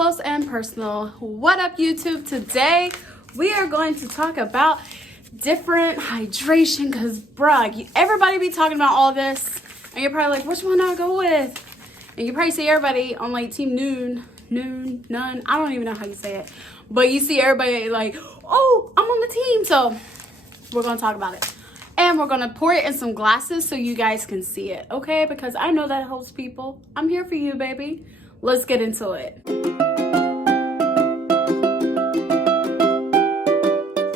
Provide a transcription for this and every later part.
close and personal. What up, YouTube? Today we are going to talk about different hydration because bruh, everybody be talking about all this and you're probably like, which one do I go with? And you probably see everybody on like team Nuun, I don't even know how you say it, but you see everybody like, oh, I'm on the team. So we're gonna talk about it and we're gonna pour it in some glasses so you guys can see it, okay? Because I know that helps people. I'm here for you, baby. Let's get into it.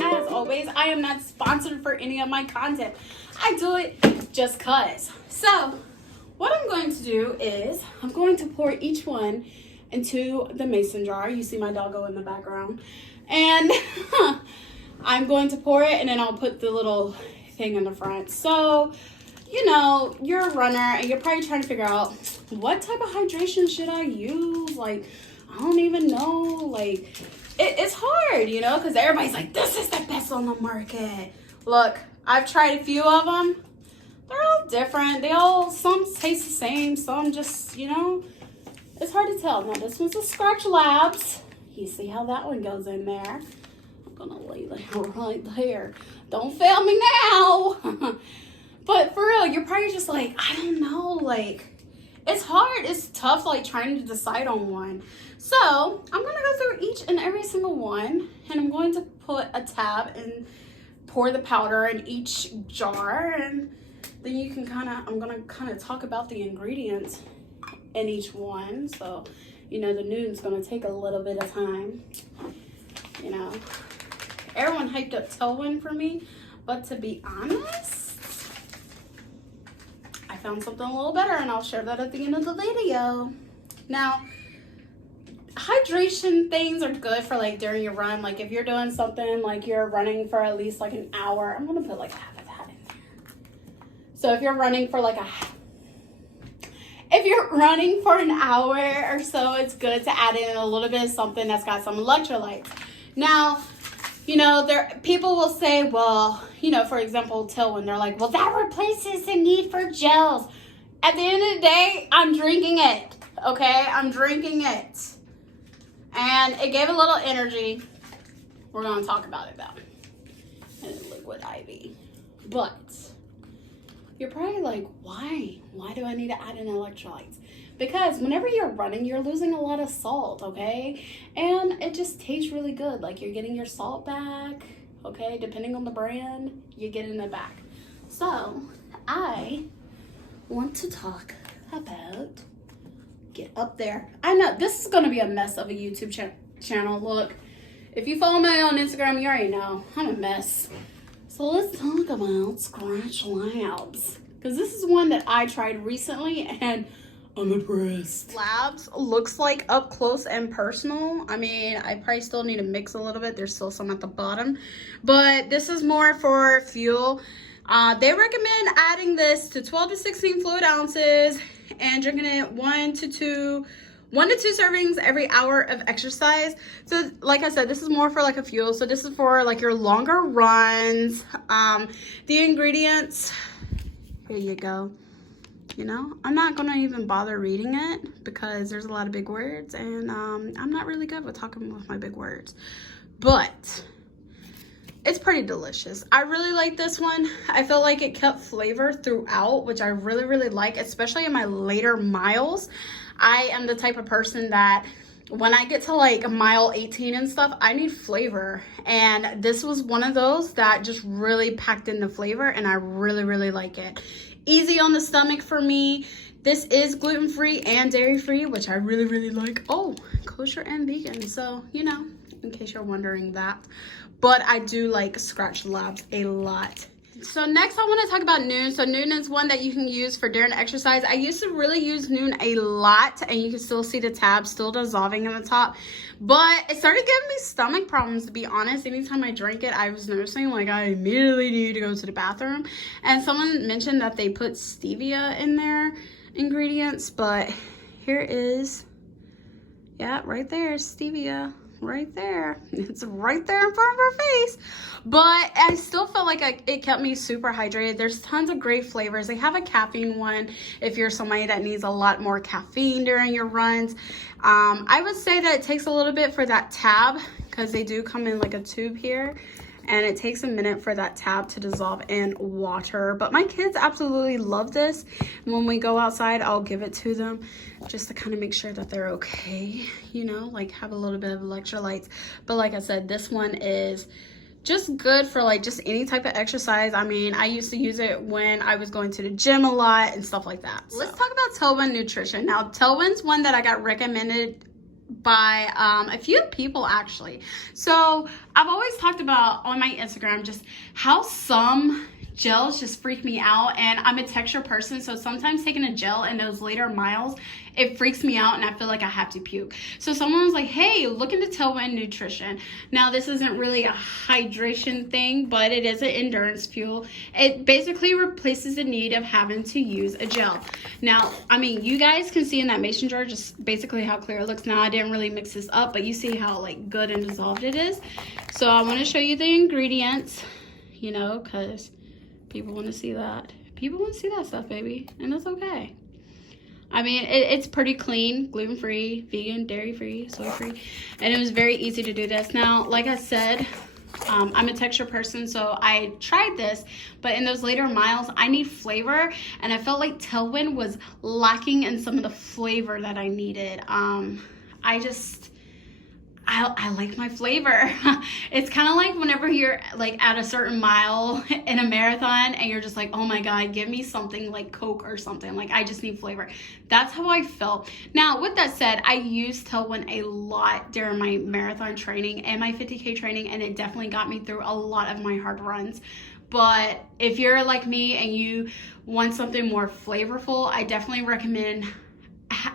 As always, I am not sponsored for any of my content. I do it just cause. So what I'm going to do is I'm going to pour each one into the mason jar. You see my doggo in the background. And I'm going to pour it and then I'll put the little thing in the front. So, you know, you're a runner and you're probably trying to figure out what type of hydration should I use? Like, I don't even know. Like, it's hard, you know, because everybody's like, this is the best on the market. Look, I've tried a few of them. They're all different. Some taste the same. Some just, you know, it's hard to tell. Now, this one's a Skratch Labs. You see how that one goes in there. I'm going to lay that right there. Don't fail me now. But for real, you're probably just like, I don't know, like, it's hard. It's tough, like, trying to decide on one. So I'm going to go through each and every single one, and I'm going to put a tab and pour the powder in each jar, and then you can I'm going to kind of talk about the ingredients in each one. So, you know, the Nuun's going to take a little bit of time. You know, everyone hyped up Tailwind for me, but to be honest, I found something a little better and I'll share that at the end of the video. Now, hydration things are good for like during your run. Like if you're doing something like you're running for at least like an hour, I'm gonna put like half of that in there. So if you're running for an hour or so, it's good to add in a little bit of something that's got some electrolytes. Now, you know, people will say, well, you know, for example, Tailwind, they're like, well, that replaces the need for gels. At the end of the day, I'm drinking it, okay? I'm drinking it. And it gave a little energy. We're going to talk about it, though. And liquid IV. But you're probably like, why? Why do I need to add in electrolytes? Because whenever you're running, you're losing a lot of salt, okay? And it just tastes really good. Like you're getting your salt back, okay? Depending on the brand, you get it back. So I want to talk about, get up there. I know this is going to be a mess of a YouTube channel. Look, if you follow me on Instagram, you already know I'm a mess. So let's talk about Skratch Labs. Because this is one that I tried recently and I'm impressed. Labs looks like up close and personal. I mean, I probably still need to mix a little bit. There's still some at the bottom. But this is more for fuel. They recommend adding this to 12 to 16 fluid ounces and drinking it 1 to 2 servings every hour of exercise. So like I said, this is more for like a fuel. So this is for like your longer runs. The ingredients, here you go. You know, I'm not gonna even bother reading it because there's a lot of big words and I'm not really good with talking with my big words, but it's pretty delicious. I really like this one. I feel like it kept flavor throughout, which I really, really like, especially in my later miles. I am the type of person that when I get to like mile 18 and stuff, I need flavor. And this was one of those that just really packed in the flavor and I really, really like it. Easy on the stomach for me. This is gluten-free and dairy-free, which I really, really like. Oh, kosher and vegan. So, you know, in case you're wondering that. But I do like Skratch Labs a lot. So next I want to talk about Nuun. So Nuun is one that you can use for during exercise. I used to really use Nuun a lot and you can still see the tab still dissolving in the top. But it started giving me stomach problems, to be honest. Anytime I drank it, I was noticing like I immediately needed to go to the bathroom. And someone mentioned that they put stevia in their ingredients, but here is, yeah, right there, stevia. right there. It's right there in front of her face. But I still felt like it kept me super hydrated. There's tons of great flavors. They have a caffeine one if you're somebody that needs a lot more caffeine during your runs. I would say that it takes a little bit for that tab, because they do come in like a tube here. And it takes a minute for that tab to dissolve in water. But my kids absolutely love this. When we go outside, I'll give it to them just to kind of make sure that they're okay, you know, like have a little bit of electrolytes. But like I said, this one is just good for like just any type of exercise. I mean, I used to use it when I was going to the gym a lot and stuff like that. So let's talk about Tailwind nutrition. Now, Tailwind's one that I got recommended by a few people actually. So I've always talked about on my Instagram just how some gels just freak me out, and I'm a texture person, so sometimes taking a gel in those later miles, it freaks me out and I feel like I have to puke. So someone was like, hey, look into Tailwind nutrition. Now this isn't really a hydration thing, but it is an endurance fuel. It basically replaces the need of having to use a gel. Now, I mean, you guys can see in that mason jar just basically how clear it looks. Now I didn't really mix this up, but you see how like good and dissolved it is. So I want to show you the ingredients, you know, because people want to see that. People want to see that stuff, baby, and that's okay. I mean, it's pretty clean, gluten-free, vegan, dairy-free, soy-free, and it was very easy to do this. Now, like I said, I'm a texture person, so I tried this, but in those later miles, I need flavor, and I felt like Tailwind was lacking in some of the flavor that I needed. I like my flavor. It's kind of like whenever you're like at a certain mile in a marathon and you're just like, oh my God, give me something like Coke or something. Like, I just need flavor. That's how I felt. Now, with that said, I used Tailwind a lot during my marathon training and my 50K training, and it definitely got me through a lot of my hard runs. But if you're like me and you want something more flavorful, I definitely recommend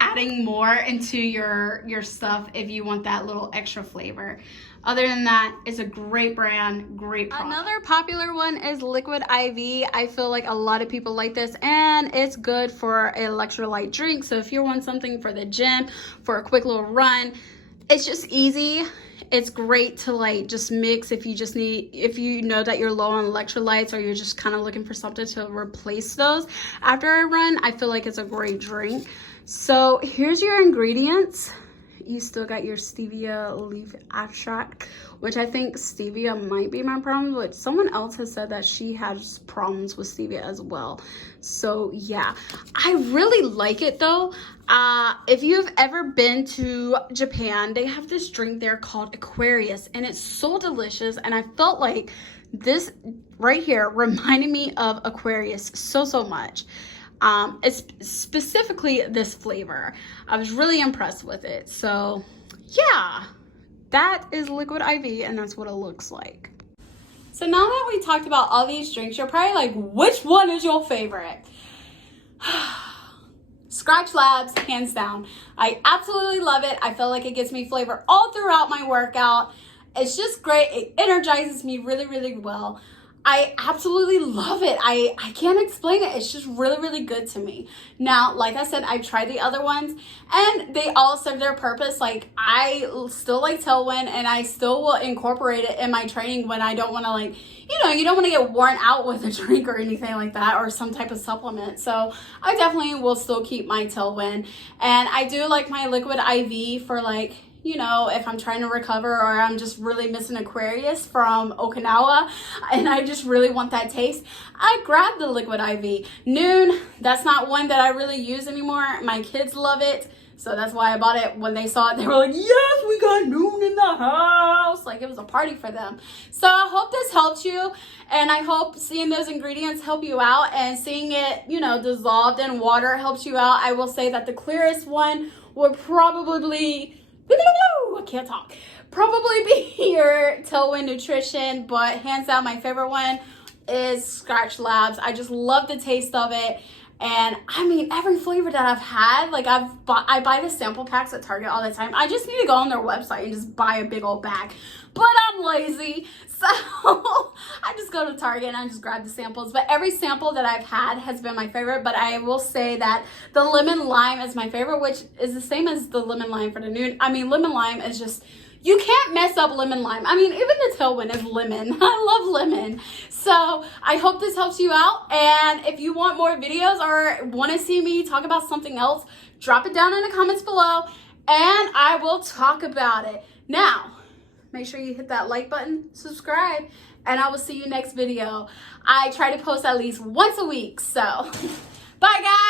adding more into your stuff if you want that little extra flavor. Other than that, it's a great brand, great product. Another popular one is Liquid IV. I feel like a lot of people like this, and it's good for an electrolyte drink. So if you want something for the gym, for a quick little run, it's just easy. It's great to like just mix if you know that you're low on electrolytes, or you're just kind of looking for something to replace those after a run. I feel like it's a great drink. So here's your ingredients. You still got your stevia leaf extract, which I think stevia might be my problem, but someone else has said that she has problems with stevia as well. So yeah, I really like it though. If you've ever been to Japan, they have this drink there called Aquarius, and it's so delicious, and I felt like this right here reminded me of Aquarius so much. It's specifically this flavor. I was really impressed with it. So yeah, that is Liquid IV, and that's what it looks like. So now that we talked about all these drinks, you're probably like, which one is your favorite? Skratch Labs, hands down. I absolutely love it. I feel like it gives me flavor all throughout my workout. It's just great. It energizes me really well. I absolutely love it. I can't explain it. It's just really good to me. Now, like I said, I've tried the other ones and they all serve their purpose. Like, I still like Tailwind, and I still will incorporate it in my training when I don't want to, like, you don't want to get worn out with a drink or anything like that, or some type of supplement. So I definitely will still keep my Tailwind. And I do like my Liquid IV for, like, if I'm trying to recover, or I'm just really missing Aquarius from Okinawa and I just really want that taste, I grab the Liquid IV. Nuun, that's not one that I really use anymore. My kids love it, so that's why I bought it. When they saw it, they were like, yes, we got Nuun in the house. Like, it was a party for them. So I hope this helped you, and I hope seeing those ingredients help you out, and seeing it, dissolved in water helps you out. I will say that the clearest one would probably I can't talk. Probably be your Tailwind Nutrition, but hands down my favorite one is Skratch Labs. I just love the taste of it. And I mean, every flavor that I've had, like I buy the sample packs at Target all the time. I just need to go on their website and just buy a big old bag. But I'm lazy, so I just go to Target and I just grab the samples. But every sample that I've had has been my favorite. But I will say that the lemon lime is my favorite, which is the same as the lemon lime for the Nuun. I mean, lemon lime is just, You can't mess up lemon lime. I mean, even the Tailwind is lemon. I love lemon. So I hope this helps you out. And if you want more videos or want to see me talk about something else, drop it down in the comments below and I will talk about it. Now, make sure you hit that like button, subscribe, and I will see you next video. I try to post at least once a week. So bye guys.